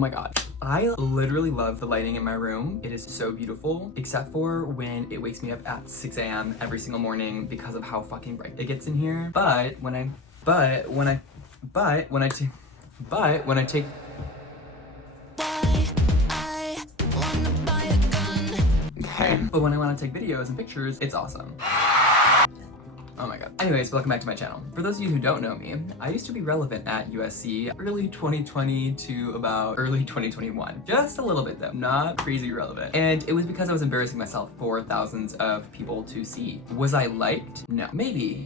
my god. I literally love the lighting in my room. It is so beautiful, except for when it wakes me up at 6 a.m. every single morning because of how fucking bright it gets in here. But when I take but when I want to take videos and pictures, it's awesome. Oh my god. Anyways, welcome back to my channel. For those of you who don't know me, I used to be relevant at USC early 2020 to about early 2021. Just a little bit though, not crazy relevant. And it was because I was embarrassing myself for thousands of people to see. Was I liked? No. Maybe.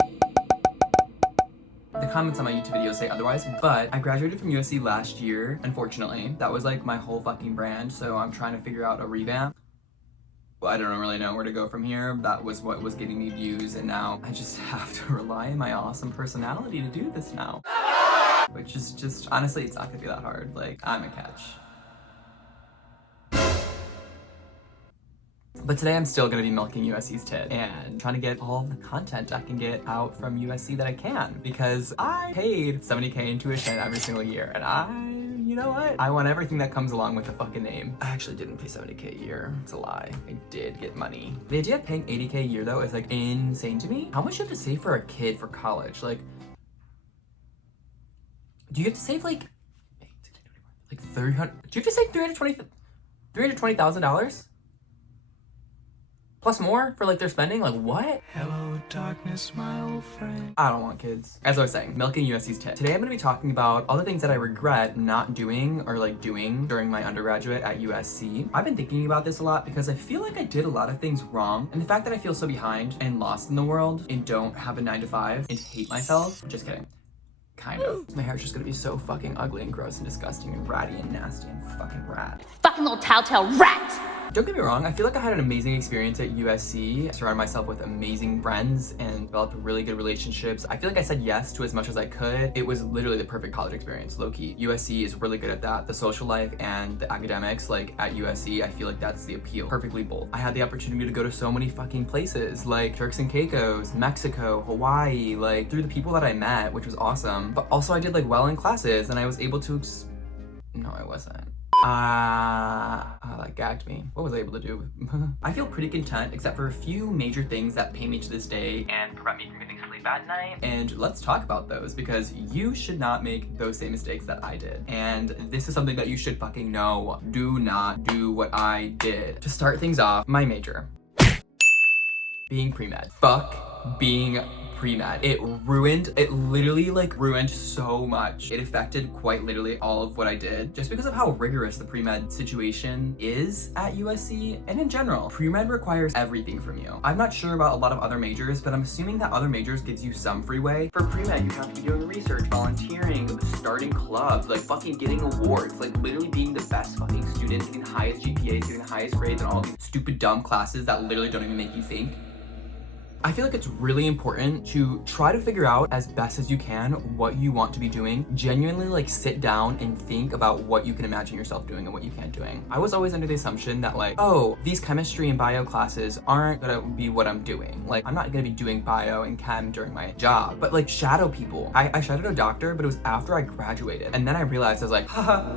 The comments on my YouTube videos say otherwise, but I graduated from USC last year, unfortunately. That was like my whole fucking brand, so I'm trying to figure out a revamp. I don't really know where to go from here. That was what was getting me views, and now I just have to rely on my awesome personality to do this now. Which is just, honestly, it's not gonna be that hard. Like, I'm a catch. But today I'm still gonna be milking USC's tit and trying to get all the content I can get out from USC that I can, because I paid $70K in tuition every single year, and you know what? I want everything that comes along with the fucking name. I actually didn't pay $70K a year. It's a lie. I did get money. The idea of paying $80K a year though is like insane to me. How much do you have to save for a kid for college? Like, do you have to save like 300? Do you have to save $320,000? Plus more for like their spending? Like what? Hello darkness, my old friend. I don't want kids. As I was saying, milking USC's tit. Today I'm gonna be talking about all the things that I regret not doing or like doing during my undergraduate at USC. I've been thinking about this a lot because I feel like I did a lot of things wrong. And the fact that I feel so behind and lost in the world and don't have a 9-to-5 and hate myself, just kidding. Kind of. My hair's just gonna be so fucking ugly and gross and disgusting and ratty and nasty and fucking rat. Fucking little telltale rat! Don't get me wrong, I feel like I had an amazing experience at USC. I surrounded myself with amazing friends and developed really good relationships. I feel like I said yes to as much as I could. It was literally the perfect college experience, low-key. USC is really good at that. The social life and the academics, like at USC, I feel like that's the appeal. Perfectly bold. I had the opportunity to go to so many fucking places, like Turks and Caicos, Mexico, Hawaii, like through the people that I met, which was awesome. But also I did like well in classes and I was able to no, I wasn't. That gagged me. What was I able to do? I feel pretty content, except for a few major things that pain me to this day and prevent me from getting sleep at night. And let's talk about those, because you should not make those same mistakes that I did. And this is something that you should fucking know. Do not do what I did. To start things off, my major. Being pre-med. Fuck being pre-med. It literally like ruined so much. It affected quite literally all of what I did just because of how rigorous the pre-med situation is at USC and in general. Pre-med requires everything from you. I'm not sure about a lot of other majors, but I'm assuming that other majors gives you some freeway. For pre-med, you have to be doing research, volunteering, starting clubs, like fucking getting awards, like literally being the best fucking student, getting the highest GPAs, getting the highest grades, and all these stupid dumb classes that literally don't even make you think. I feel like it's really important to try to figure out as best as you can what you want to be doing. Genuinely like sit down and think about what you can imagine yourself doing and what you can't doing. I was always under the assumption that like, oh, these chemistry and bio classes aren't gonna be what I'm doing. Like, I'm not gonna be doing bio and chem during my job, but like shadow people. I shadowed a doctor, but it was after I graduated. And then I realized I was like, haha,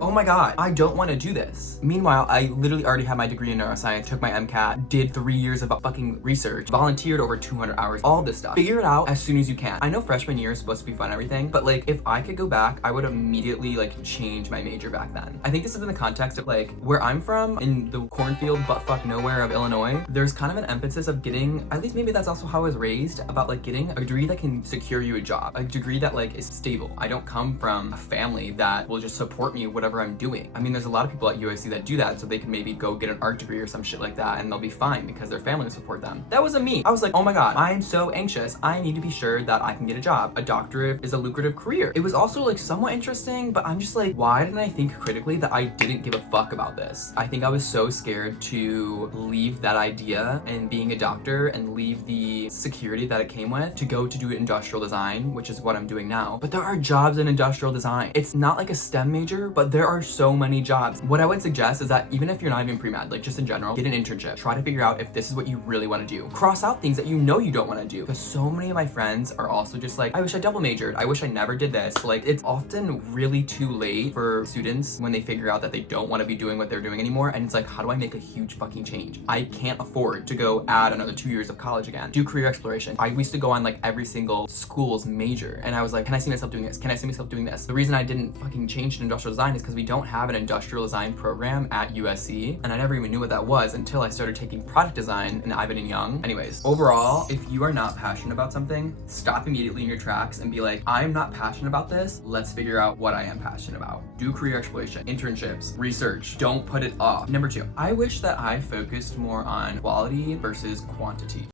oh my god, I don't want to do this. Meanwhile, I literally already had my degree in neuroscience, took my MCAT, did 3 years of fucking research, volunteered over 200 hours, all this stuff. Figure it out as soon as you can. I know freshman year is supposed to be fun and everything, but like if I could go back, I would immediately like change my major back then. I think this is in the context of like where I'm from, in the cornfield buttfuck nowhere of Illinois, there's kind of an emphasis of getting, at least maybe that's also how I was raised, about like getting a degree that can secure you a job, a degree that like is stable. I don't come from a family that will just support me whatever I'm doing. I mean, there's a lot of people at USC that do that, so they can maybe go get an art degree or some shit like that and they'll be fine because their family will support them. That wasn't me. I was like, oh my god, I'm so anxious. I need to be sure that I can get a job. A doctorate is a lucrative career. It was also like somewhat interesting, but I'm just like, why didn't I think critically that I didn't give a fuck about this? I think I was so scared to leave that idea and being a doctor and leave the security that it came with to go to do industrial design, which is what I'm doing now. But there are jobs in industrial design. It's not like a STEM major, but there are so many jobs. What I would suggest is that even if you're not even pre-med, like just in general, get an internship. Try to figure out if this is what you really want to do. Cross out things that you know you don't want to do. Because so many of my friends are also just like, I wish I double majored. I wish I never did this. So like, it's often really too late for students when they figure out that they don't want to be doing what they're doing anymore. And it's like, how do I make a huge fucking change? I can't afford to go add another 2 years of college again. Do career exploration. I used to go on like every single school's major. And I was like, can I see myself doing this? Can I see myself doing this? The reason I didn't fucking change to industrial design is because we don't have an industrial design program at USC. And I never even knew what that was until I started taking product design in Ivan and Young. Anyways, overall, if you are not passionate about something, stop immediately in your tracks and be like, I'm not passionate about this. Let's figure out what I am passionate about. Do career exploration, internships, research. Don't put it off. Number 2, I wish that I focused more on quality versus quantity.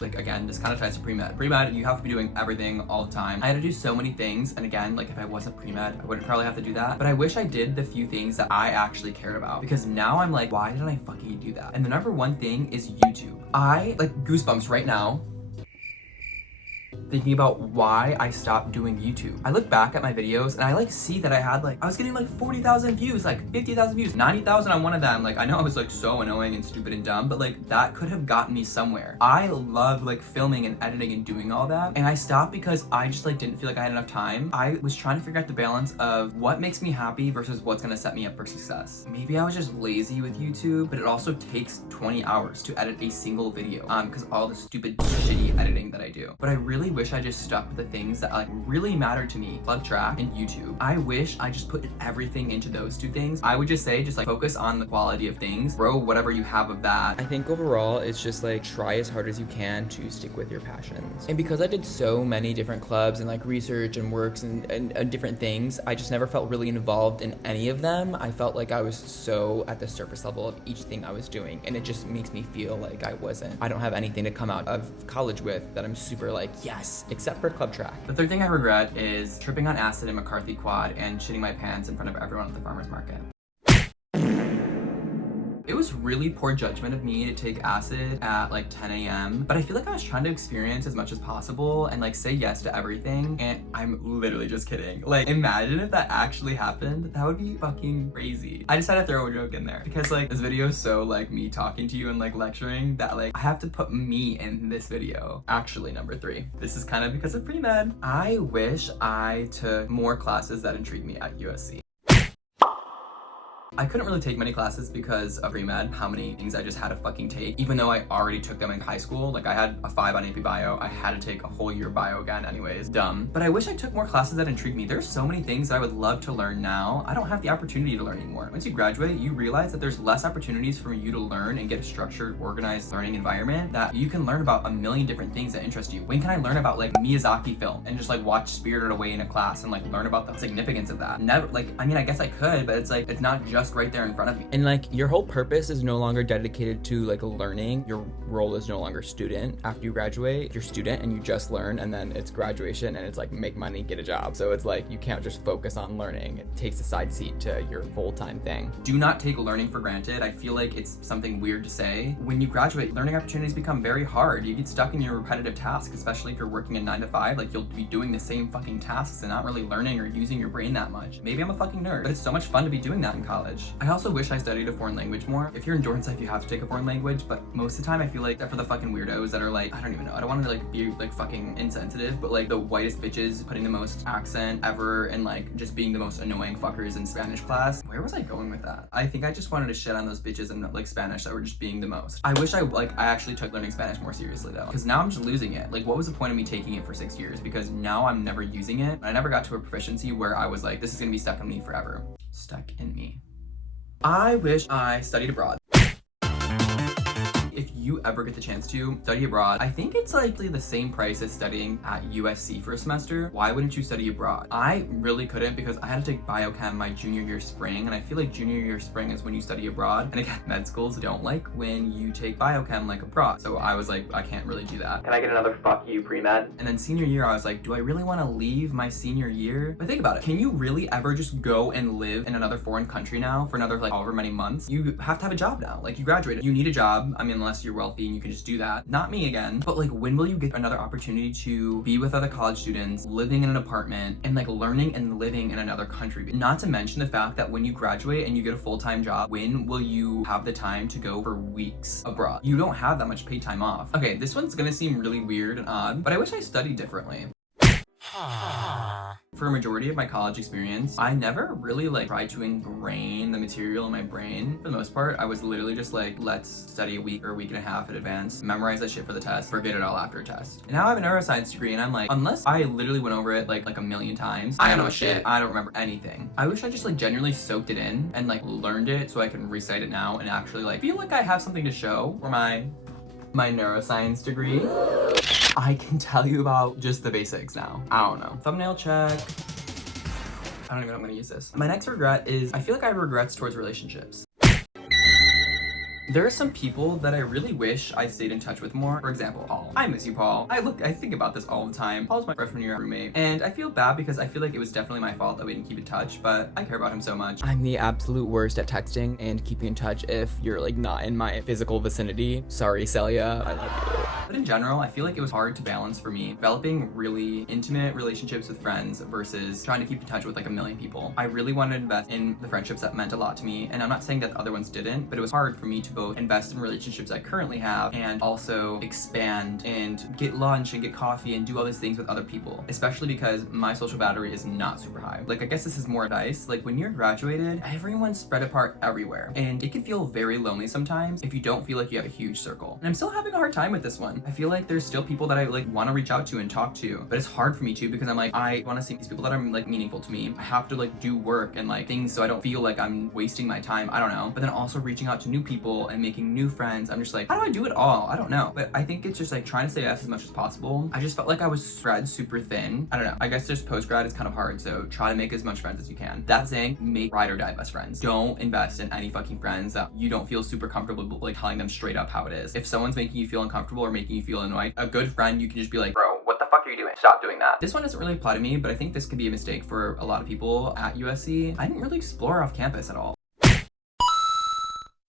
Like, again, this kind of ties to pre-med. Pre-med, you have to be doing everything all the time. I had to do so many things, and again, like if I wasn't pre-med, I wouldn't probably have to do that. But I wish I did the few things that I actually cared about, because now I'm like, why didn't I fucking do that? And the number 1 thing is YouTube. I like goosebumps right now thinking about why I stopped doing YouTube. I look back at my videos and I like see that I was getting like 40,000 views, like 50,000 views, 90,000 on one of them. Like, I know I was like so annoying and stupid and dumb, but like that could have gotten me somewhere. I love like filming and editing and doing all that. And I stopped because I just like didn't feel like I had enough time. I was trying to figure out the balance of what makes me happy versus what's gonna set me up for success. Maybe I was just lazy with YouTube, but it also takes 20 hours to edit a single video because all the stupid shitty editing that I do. But I really wish I just stuck with the things that like really matter to me, Plug Track and YouTube. I wish I just put everything into those 2 things. I would just say, just like focus on the quality of things, grow whatever you have of that. I think overall, it's just like try as hard as you can to stick with your passions. And because I did so many different clubs and like research and works and different things, I just never felt really involved in any of them. I felt like I was so at the surface level of each thing I was doing. And it just makes me feel like I don't have anything to come out of college with that I'm super like, yes, except for Club Track. The 3rd thing I regret is tripping on acid in McCarthy Quad and shitting my pants in front of everyone at the farmer's market. It was really poor judgment of me to take acid at like 10 a.m. But I feel like I was trying to experience as much as possible and like say yes to everything. And I'm literally just kidding. Like, imagine if that actually happened. That would be fucking crazy. I just had to throw a joke in there because like this video is so like me talking to you and like lecturing that like I have to put me in this video. Actually, number 3. This is kind of because of pre-med. I wish I took more classes that intrigued me at USC. I couldn't really take many classes because of pre-med, how many things I just had to fucking take. Even though I already took them in high school, like I had a 5 on AP Bio, I had to take a whole year bio again anyways, dumb. But I wish I took more classes that intrigued me. There's so many things that I would love to learn now. I don't have the opportunity to learn anymore. Once you graduate, you realize that there's less opportunities for you to learn and get a structured, organized learning environment that you can learn about a million different things that interest you. When can I learn about like Miyazaki film and just like watch Spirited Away in a class and like learn about the significance of that? Never, like, I mean, I guess I could, but it's like, it's not just right there in front of me. And like your whole purpose is no longer dedicated to like learning. Your role is no longer student. After you graduate, you're student and you just learn, and then it's graduation and it's like make money, get a job. So it's like you can't just focus on learning. It takes a side seat to your full-time thing. Do not take learning for granted. I feel like it's something weird to say. When you graduate, learning opportunities become very hard. You get stuck in your repetitive tasks, especially if you're working a 9 to 5. Like you'll be doing the same fucking tasks and not really learning or using your brain that much. Maybe I'm a fucking nerd, but it's so much fun to be doing that in college. I also wish I studied a foreign language more. If you're in Endurance Life, you have to take a foreign language, but most of the time I feel like, except for the fucking weirdos that are like, I don't even know, I don't want to like be like fucking insensitive, but like the whitest bitches putting the most accent ever and like just being the most annoying fuckers in Spanish class. Where was I going with that? I think I just wanted to shit on those bitches in like Spanish that were just being the most. I wish I actually took learning Spanish more seriously though, because now I'm just losing it. Like, what was the point of me taking it for 6 years? Because now I'm never using it. I never got to a proficiency where I was like, this is gonna be stuck in me forever. Stuck in me. I wish I studied abroad. If you ever get the chance to study abroad, I think it's likely the same price as studying at USC for a semester. Why wouldn't you study abroad? I really couldn't because I had to take biochem my junior year spring, and I feel like junior year spring is when you study abroad. And again, med schools don't like when you take biochem like abroad. So I was like, I can't really do that. Can I get another fuck you pre-med? And then senior year, I was like, do I really want to leave my senior year? But think about it. Can you really ever just go and live in another foreign country now for another like however many months? You have to have a job now. Like, you graduated, you need a job. I mean, unless you're wealthy and you can just do that. Not me again. But like, when will you get another opportunity to be with other college students, living in an apartment, and like learning and living in another country? Not to mention the fact that when you graduate and you get a full-time job, when will you have the time to go for weeks abroad? You don't have that much paid time off. Okay, this one's gonna seem really weird and odd, but I wish I studied differently. For a majority of my college experience, I never really like tried to ingrain the material in my brain. For the most part, I was literally just like, let's study a week or a week and a half in advance, memorize that shit for the test, forget it all after a test. And now I have a neuroscience degree and I'm like, unless I literally went over it like a million times, I don't know shit. I don't remember anything. I wish I just like genuinely soaked it in and like learned it so I can recite it now and actually like feel like I have something to show for my neuroscience degree. I can tell you about just the basics now. I don't know. Thumbnail check. I don't even know if I'm gonna use this. My next regret is I feel like I have regrets towards relationships. There are some people that I really wish I stayed in touch with more. For example, Paul. I miss you, Paul. I think about this all the time. Paul's my freshman year roommate, and I feel bad because I feel like it was definitely my fault that we didn't keep in touch, but I care about him so much. I'm the absolute worst at texting and keeping in touch if you're like not in my physical vicinity. Sorry, Celia. I love you. But in general, I feel like it was hard to balance for me developing really intimate relationships with friends versus trying to keep in touch with like a million people. I really wanted to invest in the friendships that meant a lot to me, and I'm not saying that the other ones didn't, but it was hard for me to both invest in relationships I currently have and also expand and get lunch and get coffee and do all these things with other people, especially because my social battery is not super high. Like, I guess this is more advice. Like, when you're graduated, everyone's spread apart everywhere, and it can feel very lonely sometimes if you don't feel like you have a huge circle. And I'm still having a hard time with this one. I feel like there's still people that I like want to reach out to and talk to, but it's hard for me to because I'm like, I want to see these people that are like meaningful to me. I have to like do work and like things so I don't feel like I'm wasting my time. I don't know. But then also reaching out to new people and making new friends. I'm just like, how do I do it all? I don't know. But I think it's just like trying to say yes as much as possible. I just felt like I was spread super thin. I don't know. I guess just post-grad is kind of hard, so try to make as much friends as you can. That saying, make ride or die best friends. Don't invest in any fucking friends that you don't feel super comfortable like telling them straight up how it is. If someone's making you feel uncomfortable or making you feel annoyed, a good friend, you can just be like, bro, what the fuck are you doing? Stop doing that. This one doesn't really apply to me, but I think this could be a mistake for a lot of people at USC. I didn't really explore off campus at all.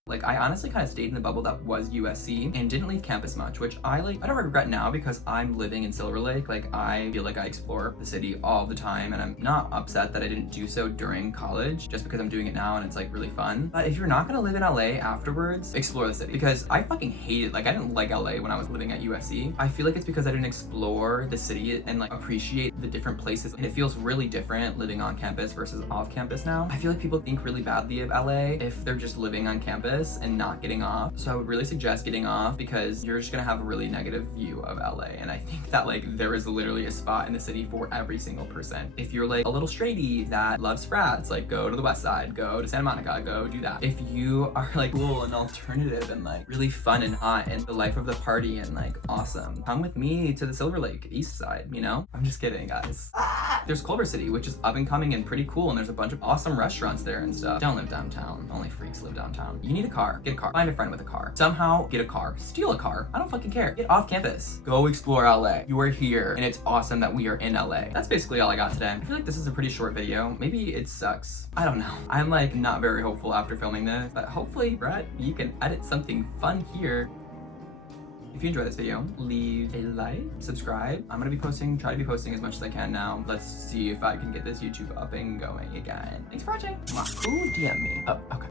Like, I honestly kind of stayed in the bubble that was USC and didn't leave campus much, which I don't regret now because I'm living in Silver Lake. Like, I feel like I explore the city all the time, and I'm not upset that I didn't do so during college just because I'm doing it now and it's like really fun. But if you're not gonna live in LA afterwards, explore the city, because I fucking hate it. Like, I didn't like LA when I was living at USC. I feel like it's because I didn't explore the city and like appreciate the different places, and it feels really different living on campus versus off campus now. I feel like people think really badly of LA if they're just living on campus and not getting off. So I would really suggest getting off because you're just gonna have a really negative view of LA. And I think that like there is literally a spot in the city for every single person. If you're like a little straighty that loves frats, like go to the West Side, go to Santa Monica, go do that. If you are like cool and alternative and like really fun and hot and the life of the party and like awesome, come with me to the Silver Lake East Side, you know? I'm just kidding, guys. There's Culver City, which is up and coming and pretty cool, and there's a bunch of awesome restaurants there and stuff. Don't live downtown. Only freaks live downtown. You need a car. Get a car. Find a friend with a car. Somehow get a car. Steal a car. I don't fucking care. Get off campus. Go explore LA. You are here, and it's awesome that we are in LA. That's basically all I got today. I feel like this is a pretty short video. Maybe it sucks. I don't know. I'm like not very hopeful after filming this, but hopefully, Brett, you can edit something fun here. If you enjoyed this video, leave a like, subscribe. I'm gonna be posting, try to be posting as much as I can now. Let's see if I can get this YouTube up and going again. Thanks for watching. Ooh, DM me. Oh, okay.